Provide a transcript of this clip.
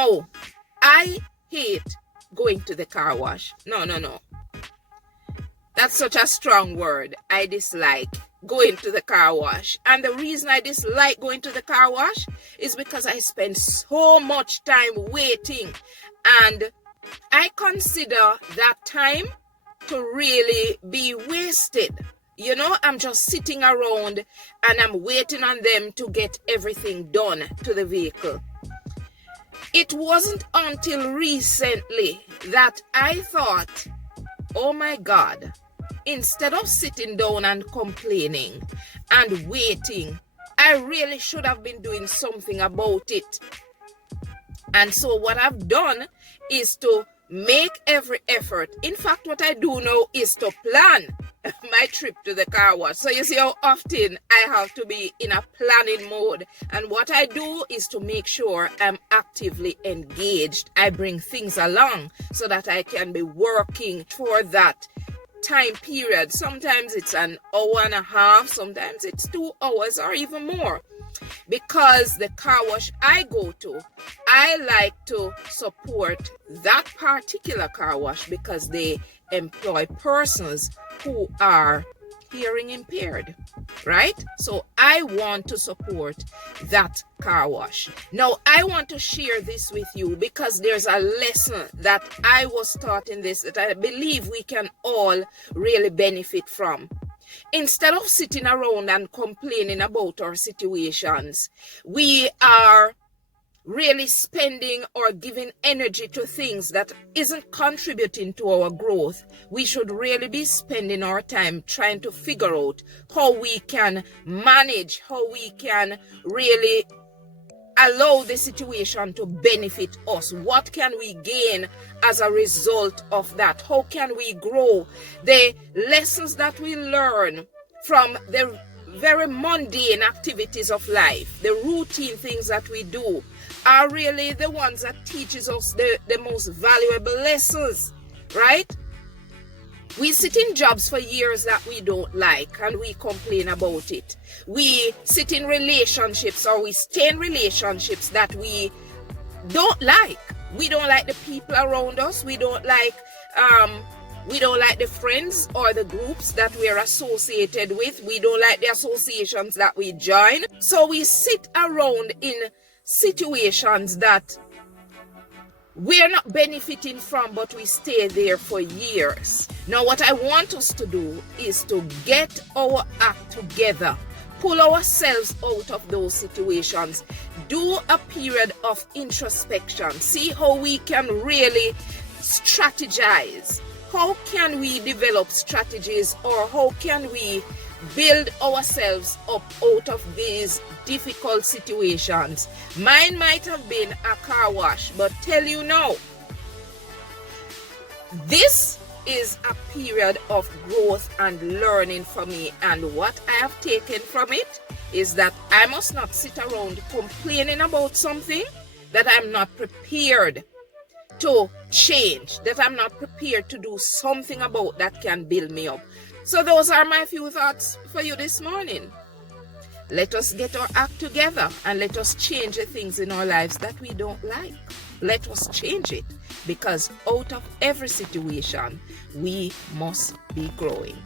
No, I hate going to the car wash. No. That's such a strong word. I dislike going to the car wash. And the reason I dislike going to the car wash is because I spend so much time waiting. And I consider that time to really be wasted. You know, I'm just sitting around and I'm waiting on them to get everything done to the vehicle. It wasn't until recently that I thought, oh my God, instead of sitting down and complaining and waiting, I really should have been doing something about it. And so what I've done is to make every effort. In fact, what I do now is to plan my trip to the car wash. So you see how often I have to be in a planning mode. And what I do is to make sure I'm actively engaged. I bring things along so that I can be working for that time period. Sometimes it's an hour and a half, sometimes it's 2 hours or even more. Because the car wash I go to, I like to support that particular car wash because they employ persons who are hearing impaired, right? So I want to support that car wash. Now, I want to share this with you because there's a lesson that I was taught in this that I believe we can all really benefit from. Instead of sitting around and complaining about our situations, we are really spending or giving energy to things that isn't contributing to our growth. We should really be spending our time trying to figure out how we can manage, how we can really allow the situation to benefit us. What can we gain as a result of that? How can we grow? The lessons that we learn from the very mundane activities of life, the routine things that we do, are really the ones that teaches us the most valuable lessons, right? We sit in jobs for years that we don't like and we complain about it. We sit in relationships or we stay in relationships that we don't like. We don't like the people around us. We don't like the friends or the groups that we are associated with. We don't like the associations that we join. So we sit around in situations that we're not benefiting from, but we stay there for years. Now, what I want us to do is to get our act together, pull ourselves out of those situations, do a period of introspection, see how we can really strategize. How can we develop strategies, or how can we build ourselves up out of these difficult situations? Mine might have been a car wash, but tell you now, this is a period of growth and learning for me. And what I have taken from it is that I must not sit around complaining about something that I'm not prepared to change, that I'm not prepared to do something about that can build me up. So those are my few thoughts for you this morning. Let us get our act together and let us change the things in our lives that we don't like. Let us change it, because out of every situation, we must be growing.